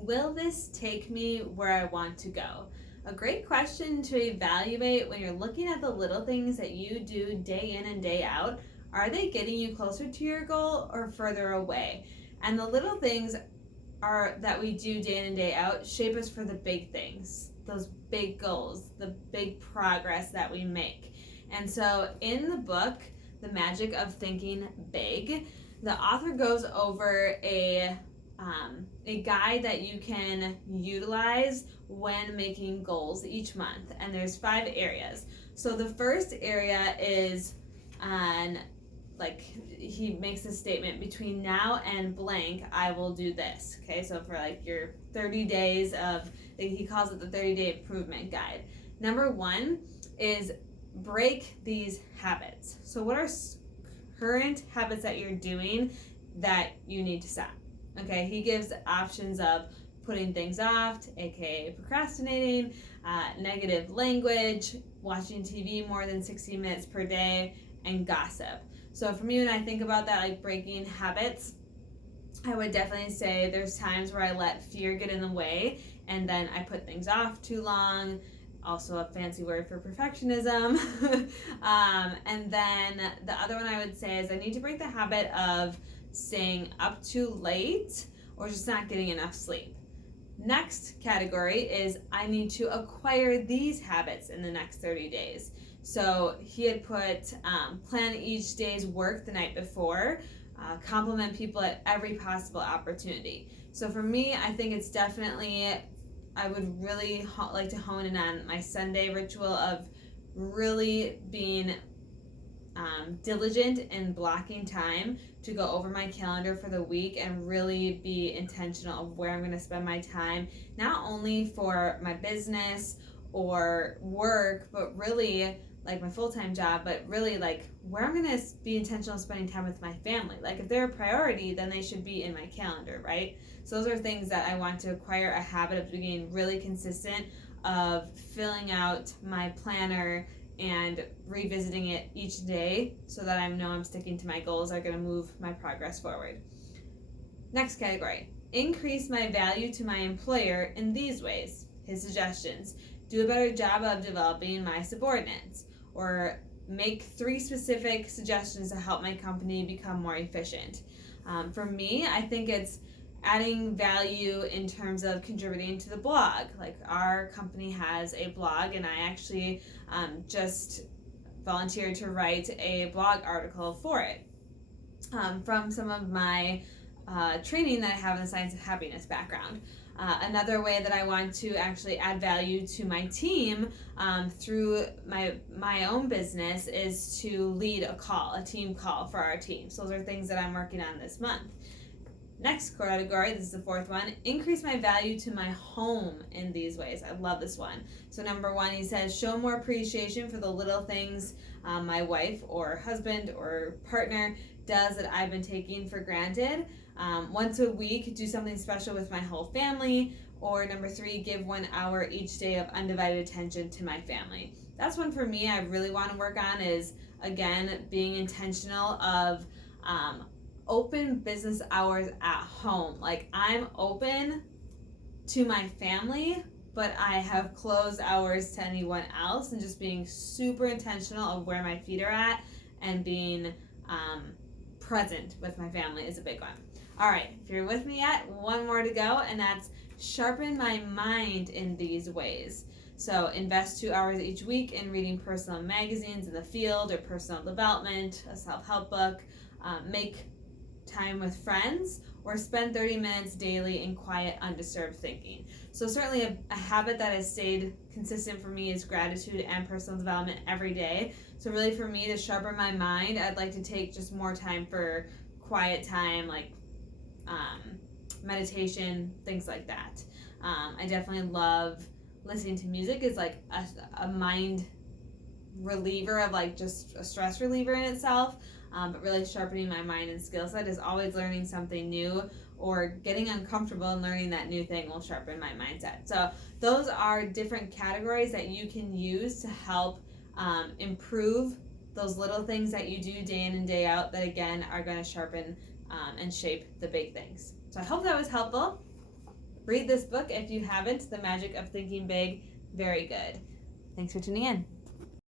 Will this take me where I want to go? A great question to evaluate when you're looking at the little things that you do day in and day out. Are they getting you closer to your goal or further away? And the little things are that we do day in and day out shape us for the big things, those big goals, the big progress that we make. And so in the book, The Magic of Thinking Big, the author goes over a guide that you can utilize when making goals each month. And there's 5 areas. So the first area is on, like, he makes a statement, between now and blank I will do this. Okay, so for like your 30 days of, he calls it the 30-day improvement guide. Number 1 is break these habits. So what are current habits that you're doing that you need to stop? Okay, he gives options of putting things off, aka procrastinating, negative language, watching TV more than 60 minutes per day, and gossip. So for me, when I think about that, like breaking habits, I would definitely say there's times where I let fear get in the way and then I put things off too long. Also a fancy word for perfectionism. And then the other one I would say is I need to break the habit of staying up too late or just not getting enough sleep. Next category is I need to acquire these habits in the next 30 days. So he had put plan each day's work the night before, compliment people at every possible opportunity. So for me, I think it's definitely, I would really like to hone in on my Sunday ritual of really being diligent in blocking time to go over my calendar for the week and really be intentional of where I'm going to spend my time, not only for my business or work, but really like my full-time job, but really like where I'm going to be intentional spending time with my family. Like if they're a priority, then they should be in my calendar, right? So those are things that I want to acquire a habit of being really consistent, of filling out my planner and revisiting it each day so that I know I'm sticking to my goals, are going to move my progress forward. Next category, increase my value to my employer in these ways. His suggestions: do a better job of developing my subordinates, or make 3 specific suggestions to help my company become more efficient. For me, I think it's adding value in terms of contributing to the blog. Like our company has a blog, and I actually just volunteered to write a blog article for it from some of my training that I have in the Science of Happiness background. Another way that I want to actually add value to my team through my own business is to lead a team call for our team. So those are things that I'm working on this month. Next category, this is the 4th one, increase my value to my home in these ways. I love this one. So number 1, he says, show more appreciation for the little things my wife or husband or partner does that I've been taking for granted. Once a week, do something special with my whole family. Or number 3, give 1 hour each day of undivided attention to my family. That's one for me I really want to work on, is, again, being intentional of open business hours at home. Like I'm open to my family, but I have closed hours to anyone else, and just being super intentional of where my feet are at and being present with my family is a big one. All right, if you're with me yet, 1 more to go, and that's sharpen my mind in these ways. So invest 2 hours each week in reading personal magazines in the field or personal development, a self-help book, make time with friends, or spend 30 minutes daily in quiet, undisturbed thinking. So certainly a habit that has stayed consistent for me is gratitude and personal development every day. So really for me to sharpen my mind, I'd like to take just more time for quiet time, like meditation, things like that. I definitely love listening to music. Is like a mind reliever, of like just a stress reliever in itself. But really sharpening my mind and skill set is always learning something new, or getting uncomfortable and learning that new thing will sharpen my mindset. So those are different categories that you can use to help improve those little things that you do day in and day out that, again, are going to sharpen and shape the big things. So I hope that was helpful. Read this book if you haven't, The Magic of Thinking Big. Very good. Thanks for tuning in.